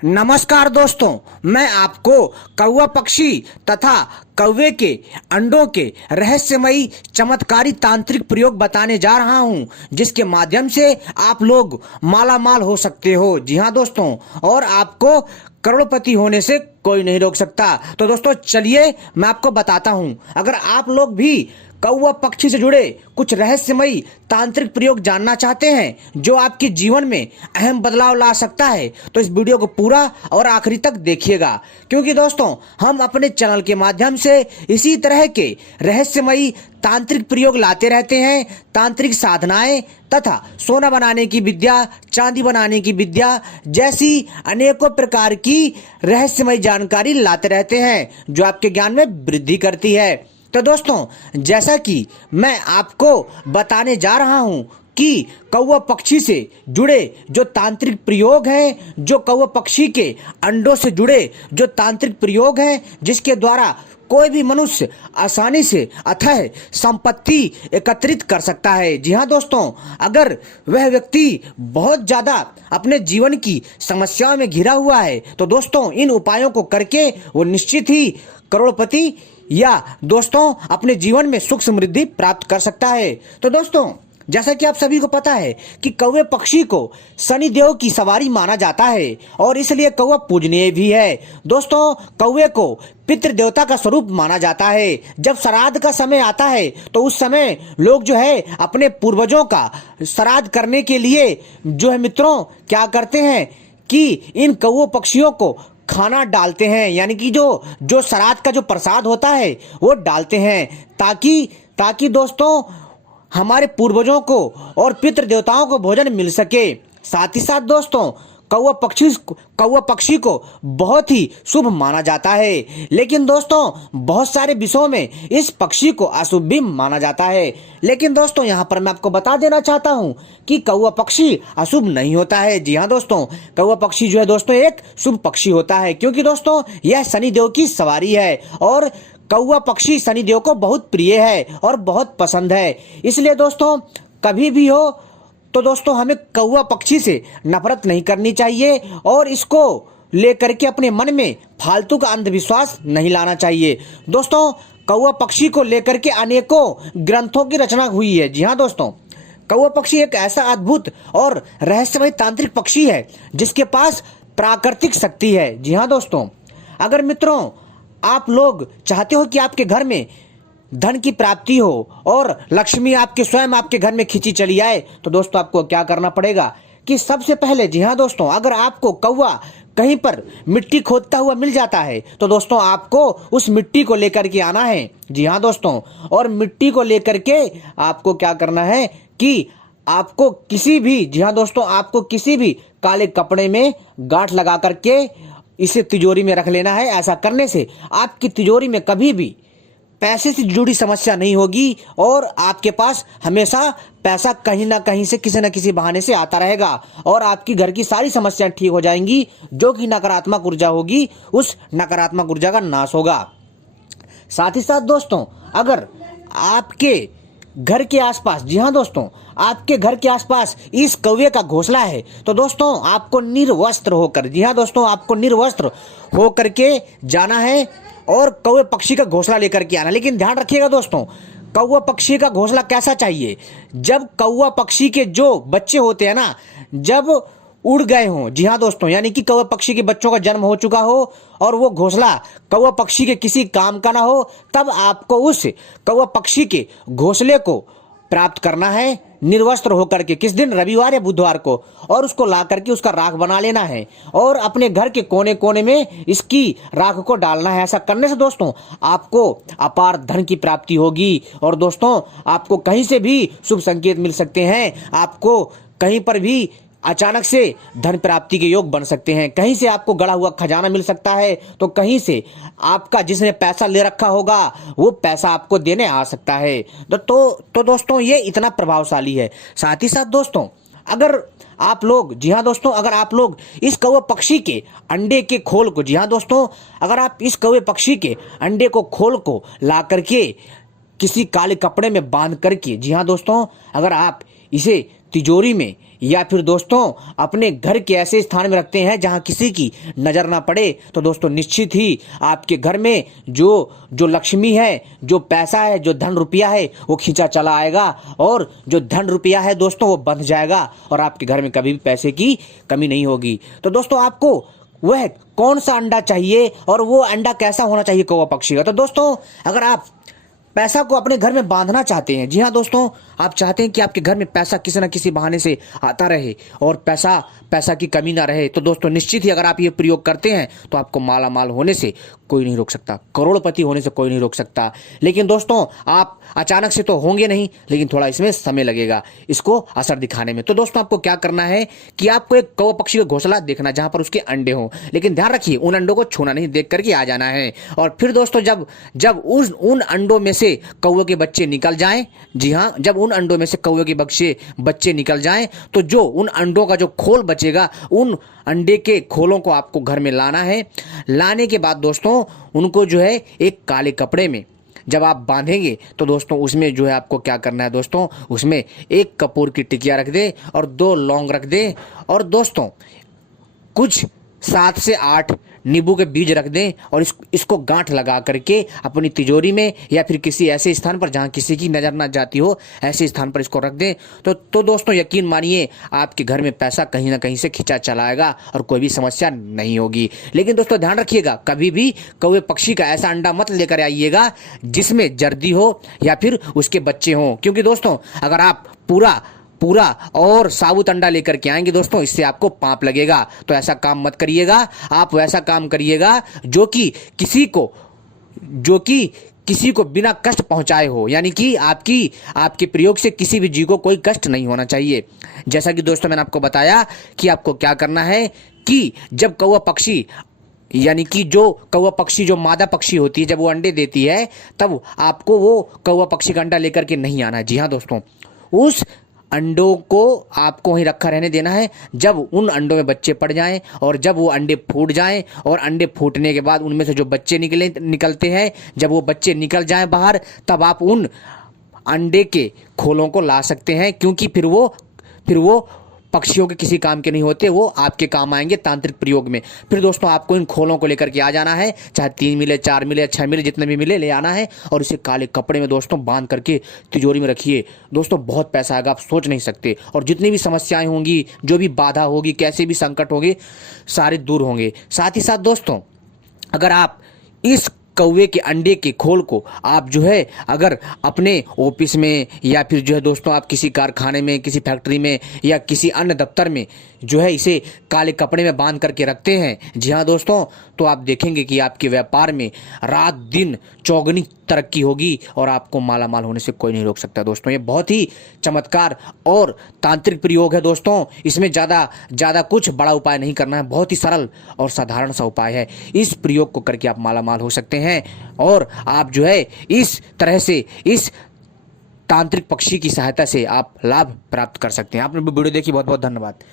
नमस्कार दोस्तों, मैं आपको कौवा पक्षी तथा कौवे के अंडों के रहस्यमयी चमत्कारी तांत्रिक प्रयोग बताने जा रहा हूं, जिसके माध्यम से आप लोग माला माल हो सकते हो। जी हाँ दोस्तों, और आपको करोड़पति होने से कोई नहीं रोक सकता। तो दोस्तों चलिए मैं आपको बताता हूं। अगर आप लोग भी कौवा पक्षी से जुड़े कुछ रहस्यमयी तांत्रिक प्रयोग जानना चाहते हैं जो आपके जीवन में अहम बदलाव ला सकता है, तो इस वीडियो को पूरा और आखिरी तक देखिएगा, क्योंकि दोस्तों हम अपने चैनल के माध्यम से इसी तरह के रहस्यमयी तांत्रिक प्रयोग लाते रहते हैं। तांत्रिक साधनाएं तथा सोना बनाने की विद्या, चांदी बनाने की विद्या जैसी अनेकों प्रकार की रहस्यमयी जानकारी लाते रहते हैं जो आपके ज्ञान में वृद्धि करती है। तो दोस्तों जैसा कि मैं आपको बताने जा रहा हूं कि कौवा पक्षी से जुड़े जो तांत्रिक प्रयोग हैं, जो कौवा पक्षी के अंडों से जुड़े जो तांत्रिक प्रयोग हैं, जिसके द्वारा कोई भी मनुष्य आसानी से अथाह संपत्ति एकत्रित कर सकता है। जी हाँ दोस्तों, अगर वह व्यक्ति बहुत ज्यादा अपने जीवन की समस्याओं में घिरा हुआ है तो दोस्तों इन उपायों को करके वो निश्चित ही करोड़पति या दोस्तों अपने जीवन में सुख समृद्धि प्राप्त कर सकता है। तो दोस्तों जैसा कि आप सभी को पता है कि कौवे पक्षी को शनि देव की सवारी माना जाता है और इसलिए कौवा पूजनीय भी है। दोस्तों कौवे को पितृ देवता का स्वरूप माना जाता है। जब श्राद्ध का समय आता है तो उस समय लोग जो है अपने पूर्वजों का श्राद्ध करने के लिए जो है मित्रों क्या करते हैं कि इन कौवे पक्षियों को खाना डालते हैं, यानी कि जो श्राद्ध का जो प्रसाद होता है वो डालते हैं ताकि दोस्तों हमारे पूर्वजों को और पितृ देवताओं को भोजन मिल सके। साथ ही साथ दोस्तों कौवा पक्षी को बहुत ही शुभ माना जाता है, लेकिन दोस्तों बहुत सारे विषयों में इस पक्षी को अशुभ भी माना जाता है। लेकिन दोस्तों यहाँ पर मैं आपको बता देना चाहता हूँ कि कौवा पक्षी अशुभ नहीं होता है। जी हाँ दोस्तों, कौवा पक्षी जो है दोस्तों एक शुभ पक्षी होता है, क्योंकि दोस्तों यह शनि देव की सवारी है और कौवा पक्षी शनि देव को बहुत प्रिय है और बहुत पसंद है। इसलिए दोस्तों कभी भी हो तो दोस्तों हमें कौवा पक्षी से नफरत नहीं करनी चाहिए और इसको लेकर के अपने मन में फालतू का अंधविश्वास नहीं लाना चाहिए। दोस्तों कौवा पक्षी को लेकर के अनेकों ग्रंथों की रचना हुई है। जी हाँ दोस्तों, कौवा पक्षी एक ऐसा अद्भुत और रहस्यमय तांत्रिक पक्षी है जिसके पास प्राकृतिक शक्ति है। जी हाँ दोस्तों, अगर मित्रों आप लोग चाहते हो कि आपके घर में धन की प्राप्ति हो और लक्ष्मी आपके स्वयं आपके घर में खिंची चली आए, तो दोस्तों आपको क्या करना पड़ेगा कि सबसे पहले जी हाँ दोस्तों अगर आपको कौवा कहीं पर मिट्टी खोदता हुआ मिल जाता है तो दोस्तों आपको उस मिट्टी को लेकर के आना है। जी हाँ दोस्तों, और मिट्टी को लेकर के आपको क्या करना है कि आपको किसी भी जी हाँ दोस्तों आपको किसी भी काले कपड़े में गांठ लगा करके इसे तिजोरी में रख लेना है। ऐसा करने से आपकी तिजोरी में कभी भी पैसे से जुड़ी समस्या नहीं होगी और आपके पास हमेशा पैसा कहीं ना कहीं से किसी न किसी बहाने से आता रहेगा और आपकी घर की सारी समस्याएं ठीक हो जाएंगी। जो कि नकारात्मक ऊर्जा होगी उस नकारात्मक ऊर्जा का नाश होगा। साथ ही साथ दोस्तों अगर आपके घर के आसपास जी हाँ दोस्तों आपके घर के आसपास इस कौवे का घोंसला है तो दोस्तों आपको निर्वस्त्र होकर जी हाँ दोस्तों आपको निर्वस्त्र होकर के जाना है और कौवे पक्षी का घोंसला लेकर के आना। लेकिन ध्यान रखिएगा दोस्तों, कौवा पक्षी का घोंसला कैसा चाहिए? जब कौवा पक्षी के जो बच्चे होते हैं ना, जब उड़ गए हों, जी हाँ दोस्तों यानी कि कौवा पक्षी के बच्चों का जन्म हो चुका हो और वो घोंसला कौवा पक्षी के किसी काम का ना हो, तब आपको उस कौवा पक्षी के घोंसले को प्राप्त करना है निर्वस्त्र होकर के। किस दिन? रविवार या बुधवार को, और उसको ला करके उसका राख बना लेना है और अपने घर के कोने कोने में इसकी राख को डालना है। ऐसा करने से दोस्तों आपको अपार धन की प्राप्ति होगी और दोस्तों आपको कहीं से भी शुभ संकेत मिल सकते हैं। आपको कहीं पर भी अचानक से धन प्राप्ति के योग बन सकते हैं। कहीं से आपको गड़ा हुआ खजाना मिल सकता है तो कहीं से आपका जिसने पैसा ले रखा होगा वो पैसा आपको देने आ सकता है। तो दोस्तों ये इतना प्रभावशाली है। साथ ही साथ दोस्तों अगर आप लोग जी हाँ दोस्तों अगर आप लोग इस कौवे पक्षी के अंडे के खोल को जी हाँ दोस्तों अगर आप इस कौवे पक्षी के अंडे को खोल को ला करके किसी काले कपड़े में बांध करके जी हाँ दोस्तों अगर आप इसे तिजोरी में या फिर दोस्तों अपने घर के ऐसे स्थान में रखते हैं जहां किसी की नजर ना पड़े, तो दोस्तों निश्चित ही आपके घर में जो लक्ष्मी है, जो पैसा है, जो धन रुपया है, वो खींचा चला आएगा और जो धन रुपया है दोस्तों वो बंध जाएगा और आपके घर में कभी भी पैसे की कमी नहीं होगी। तो दोस्तों आपको वह कौन सा अंडा चाहिए और वो अंडा कैसा होना चाहिए कौवा पक्षी का? तो दोस्तों अगर आप पैसा को अपने घर में बांधना चाहते हैं, जी हाँ दोस्तों, आप चाहते हैं कि आपके घर में पैसा किसी न किसी बहाने से आता रहे और पैसा की कमी ना रहे, तो दोस्तों निश्चित ही अगर आप ये प्रयोग करते हैं तो आपको माला माल होने से कोई नहीं रोक सकता, करोड़पति होने से कोई नहीं रोक सकता। लेकिन दोस्तों आप अचानक से तो होंगे नहीं, लेकिन थोड़ा इसमें समय लगेगा इसको असर दिखाने में। तो दोस्तों आपको क्या करना है कि आपको एक कौवा पक्षी का घोंसला देखना जहां पर उसके अंडे हों, लेकिन ध्यान रखिए उन अंडों को छूना नहीं, देख करके आ जाना है। और फिर दोस्तों जब उन अंडों में से कौवे के बच्चे निकल जाएं, जी हाँ, जब उन अंडों में से कौवे के बच्चे निकल जाएं, तो जो उन अंडों का जो खोल बचेगा, उन अंडे के खोलों को आपको घर में लाना है। लाने के बाद दोस्तों उनको जो है एक काले कपड़े में जब आप बांधेंगे, तो दोस्तों उसमें जो है आपको क्या करना है दोस्तों, उसमें एक कपूर की टिकिया रख दे और 2 लौंग रख दे और दोस्तों कुछ 7 से 8 नींबू के बीज रख दें और इसको गांठ लगा करके अपनी तिजोरी में या फिर किसी ऐसे स्थान पर जहां किसी की नजर ना जाती हो, ऐसे स्थान पर इसको रख दें। तो दोस्तों यकीन मानिए आपके घर में पैसा कहीं ना कहीं से खिंचा चला आएगा और कोई भी समस्या नहीं होगी। लेकिन दोस्तों ध्यान रखिएगा, कभी भी कौवे पक्षी का ऐसा अंडा मत लेकर आइएगा जिसमें जर्दी हो या फिर उसके बच्चे हों, क्योंकि दोस्तों अगर आप पूरा और साबुत अंडा लेकर के आएंगे दोस्तों, इससे आपको पाप लगेगा। तो ऐसा काम मत करिएगा, आप वैसा काम करिएगा जो कि किसी को बिना कष्ट पहुंचाए हो, यानी कि आपके प्रयोग से किसी भी जीव को कोई कष्ट नहीं होना चाहिए। जैसा कि दोस्तों मैंने आपको बताया कि आपको क्या करना है कि जब कौवा पक्षी यानी कि जो कौवा पक्षी जो मादा पक्षी होती है, जब वो अंडे देती है, तब आपको वो कौवा पक्षी का अंडा लेकर के नहीं आना है। जी हाँ दोस्तों, उस अंडों को आपको वहीं रखा रहने देना है। जब उन अंडों में बच्चे पड़ जाएं और जब वो अंडे फूट जाएं और अंडे फूटने के बाद उनमें से जो बच्चे निकलते हैं, जब वो बच्चे निकल जाएं बाहर, तब आप उन अंडे के खोलों को ला सकते हैं, क्योंकि फिर वो पक्षियों के किसी काम के नहीं होते, वो आपके काम आएंगे तांत्रिक प्रयोग में। फिर दोस्तों आपको इन खोलों को लेकर के आ जाना है, चाहे 3 मिले, 4 मिले, 6 मिले, जितने भी मिले ले आना है और इसे काले कपड़े में दोस्तों बांध करके तिजोरी में रखिए। दोस्तों बहुत पैसा आएगा, आप सोच नहीं सकते, और जितनी भी समस्याएं होंगी, जो भी बाधा होगी, कैसे भी संकट होंगे, सारे दूर होंगे। साथ ही साथ दोस्तों अगर आप इस कौवे के अंडे के खोल को आप जो है अगर अपने ऑफिस में या फिर जो है दोस्तों आप किसी कारखाने में, किसी फैक्ट्री में या किसी अन्य दफ्तर में जो है इसे काले कपड़े में बांध करके रखते हैं, जी हाँ दोस्तों, तो आप देखेंगे कि आपके व्यापार में रात दिन चौगनी तरक्की होगी और आपको माला माल होने से कोई नहीं रोक सकता। दोस्तों ये बहुत ही चमत्कार और तांत्रिक प्रयोग है दोस्तों, इसमें ज़्यादा कुछ बड़ा उपाय नहीं करना है, बहुत ही सरल और साधारण सा उपाय है। इस प्रयोग को करके आप माला माल हो सकते हैं और आप जो है इस तरह से इस तांत्रिक पक्षी की सहायता से आप लाभ प्राप्त कर सकते हैं। आपने वीडियो देखी, बहुत बहुत धन्यवाद।